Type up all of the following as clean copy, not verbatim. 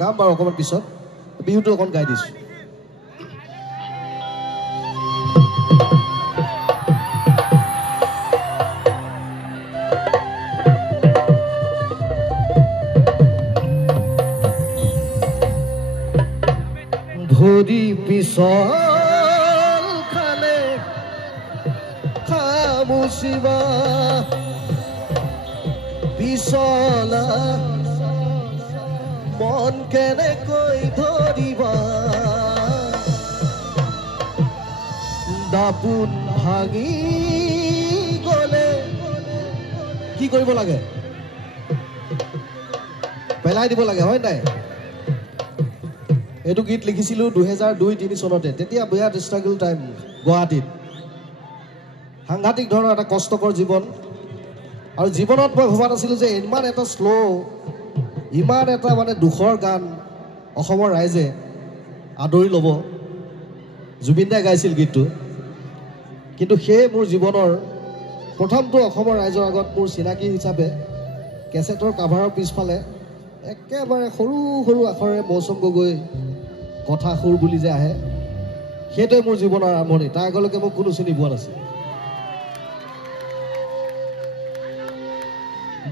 গাম বাৰু অকমান পিছত বিহুটো অকন গাই দিছো ভৰি পিছল খালে খামুচিবা পিছলা মন কেনেকৈ ধৰিবা দাপোন ভাঙি গলে কি কৰিব লাগে পেলাই দিব লাগে হয় নাই এইটো গীত লিখিছিলো 2002-3 চনতে তেতিয়া বিৰাট ষ্ট্ৰাগল টাইম গুৱাহাটীত সাংঘাতিক ধৰণৰ এটা কষ্টকৰ জীৱন আৰু জীৱনত মই ভবা নাছিলো যে ইমান এটা শ্লো ইমান এটা মানে দুখৰ গান অসমৰ ৰাইজে আদৰি ল'ব জুবিন দাই গাইছিল গীতটো কিন্তু সেই মোৰ জীৱনৰ প্ৰথমটো অসমৰ ৰাইজৰ আগত মোৰ চিনাকি হিচাপে কেছেটৰ কাভাৰৰ পিছফালে একেবাৰে সৰু সৰু আখৰেৰে মৌচম গগৈ কথা সুৰ বুলি যে আহে সেইটোৱে মোৰ জীৱনৰ আৰম্ভণি তাৰ আগলৈকে মোক কোনো চিনি পোৱা নাছিল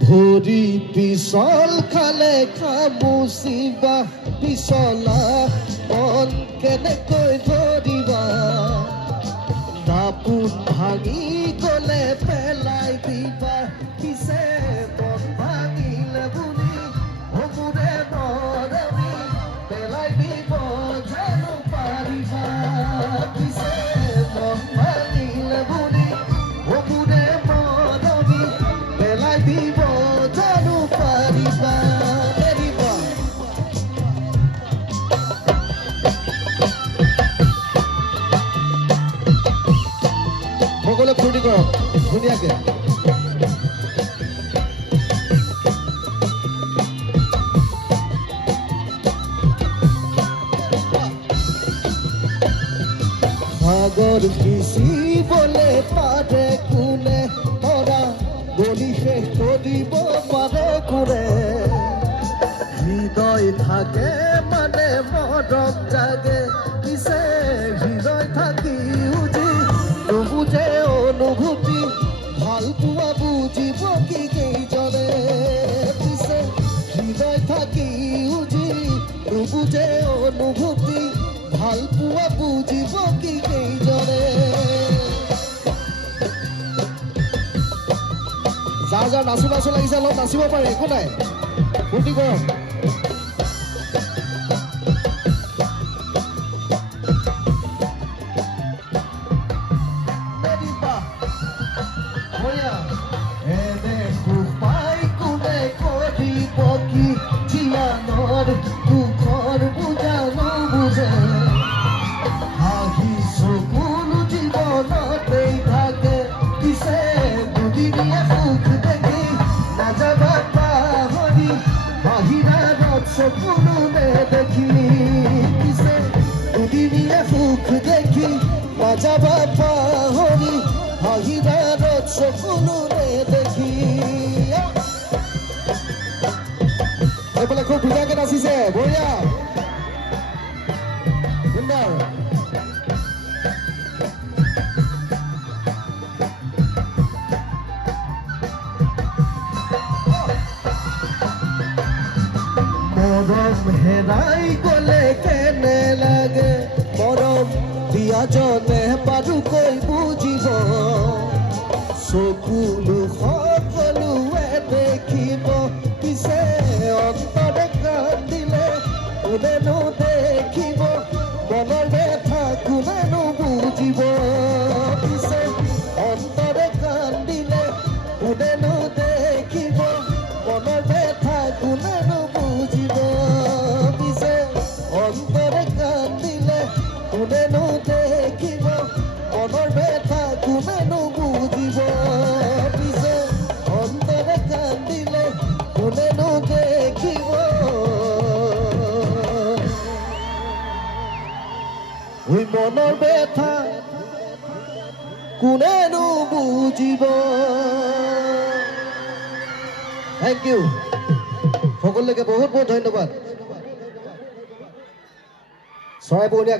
ভৰি পিছল খালে খামুচিবা পিছলা মন কেনেকৈ ধৰিবা দাপোন ভাঙি গলে পেলাই দিবা পিছে মন ভাঙিলে বুলি হবুৰে মৰমি পেলাই দিব জানো পাৰিবা পিছে মন ভাঙিলে বুলি হবুৰে মৰমি পেলাই দিব জানো পাৰিবা এৰিবা সকলোৱে ফূৰ্তি কৰক ধুনীয়াকে সাগৰ সিঁচিবলে পাৰে কোনে তৰা গলি শেষ কৰিব পাৰে কোনে হৃদয় থাকে মানে মৰম জাগে পিছে হৃদয় থাকি উজি নুবুজে অনুভূতি ভাল পোৱা বুজিব কি কেইজনে পিছে হৃদয় থাকি উজি নুবুজে অনুভূতি ভাল পোৱা বুজিব কি কেইজনে যাৰ যাৰ নাচো নাচো লাগিছে অলপ নাচিব পাৰে একো নাই ফূৰ্তি কৰক যাবা পাহৰি হাঁহিৰাৰত চকুলোৰে দেখি এইফালে খুব ধুনীয়াকে নাচিছে বঢ়িয়া সুন্দৰ মৰম হেৰাই গলে কেনে লাগে মৰম দিয়াজনে পাৰুকৈ বুজিব চকুলো সকলোৱে দেখিব পিছে অন্তৰে কান্দিলে কোনেনো দেখিব মনৰ ব্যথা কোনেনো বুজিব পিছে অন্তৰে কান্দিলে কোনেনো দেখিব মনৰ ব্যথা কোনেনো বুজিব পিছে অন্তৰে কান্দিলে কোনেনো দেখিব মনৰ ব্যথা কোনেনো বুজিব পিছে অন্তৰে কান্দিলে কোনেনো দেখিব ওই মনৰ ব্যথা কোনেনো বুজিব থ্যাংক ইউ সকলকে বহুত বহুত ধন্যবাদ। চৰাইবৰণীয়া